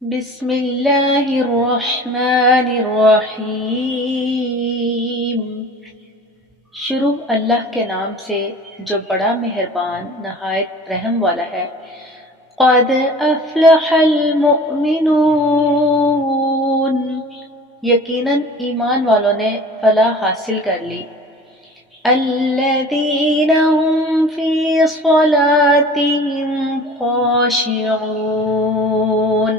بسم اللہ الرحمن الرحیم۔ شروع اللہ کے نام سے جو بڑا مہربان نہایت رحم والا ہے۔ قد افلح المؤمنون، یقیناً ایمان والوں نے فلاح حاصل کر لی۔ الذین هم فی صلاتهم خاشعون،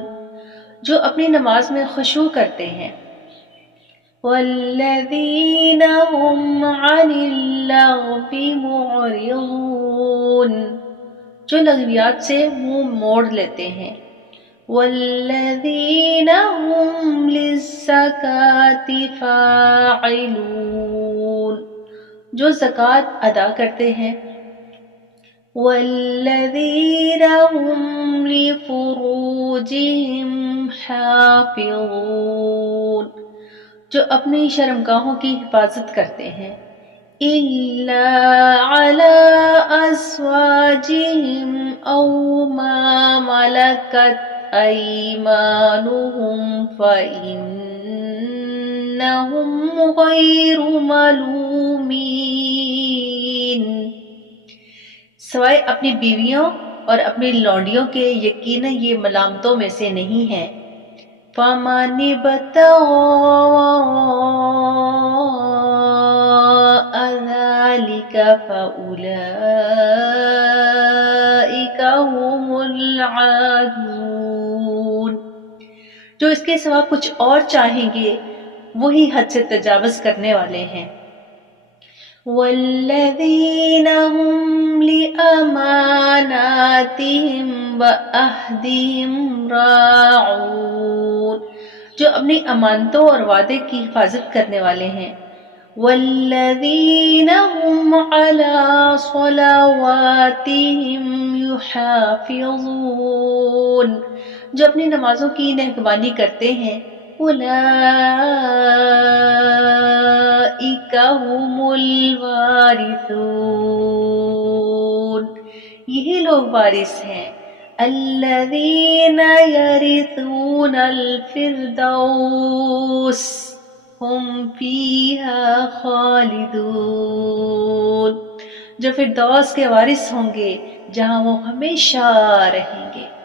جو اپنی نماز میں خشوع کرتے ہیں۔ والذین هم عن اللغو معرضون، جو لغویات سے منہ موڑ لیتے ہیں۔ والذین هم للزکاة فاعلون، جو زکوٰۃ ادا کرتے ہیں۔ والذین هم لفروجهم حافظون، جو اپنی شرمگاہوں کی حفاظت کرتے ہیں۔ الا علی ازواجہم او ما ملکت ایمانہم فإنہم غیر ملومین، سوائے اپنی بیویوں اور اپنی لونڈیوں کے، یقیناً یہ ملامتوں میں سے نہیں ہیں۔ فَمَنِ ابْتَغَاءَ ذَلِكَ فَأُولَئِكَ هُمُ الْعَادُونَ، جو اس کے سوا کچھ اور چاہیں گے وہی حد سے تجاوز کرنے والے ہیں۔ والذین هم لأماناتهم وعہدهم راعون، جو اپنی امانتوں اور وعدے کی حفاظت کرنے والے ہیں۔ والذین هم علی صلواتهم یحافظون، جو اپنی نمازوں کی نگہبانی کرتے ہیں۔ اولئک هم الوارثون، یہی لوگ وارث ہیں۔ الذین یرثون الفردوس ہم فیہا خالدون، جو فردوس کے وارث ہوں گے جہاں وہ ہمیشہ رہیں گے۔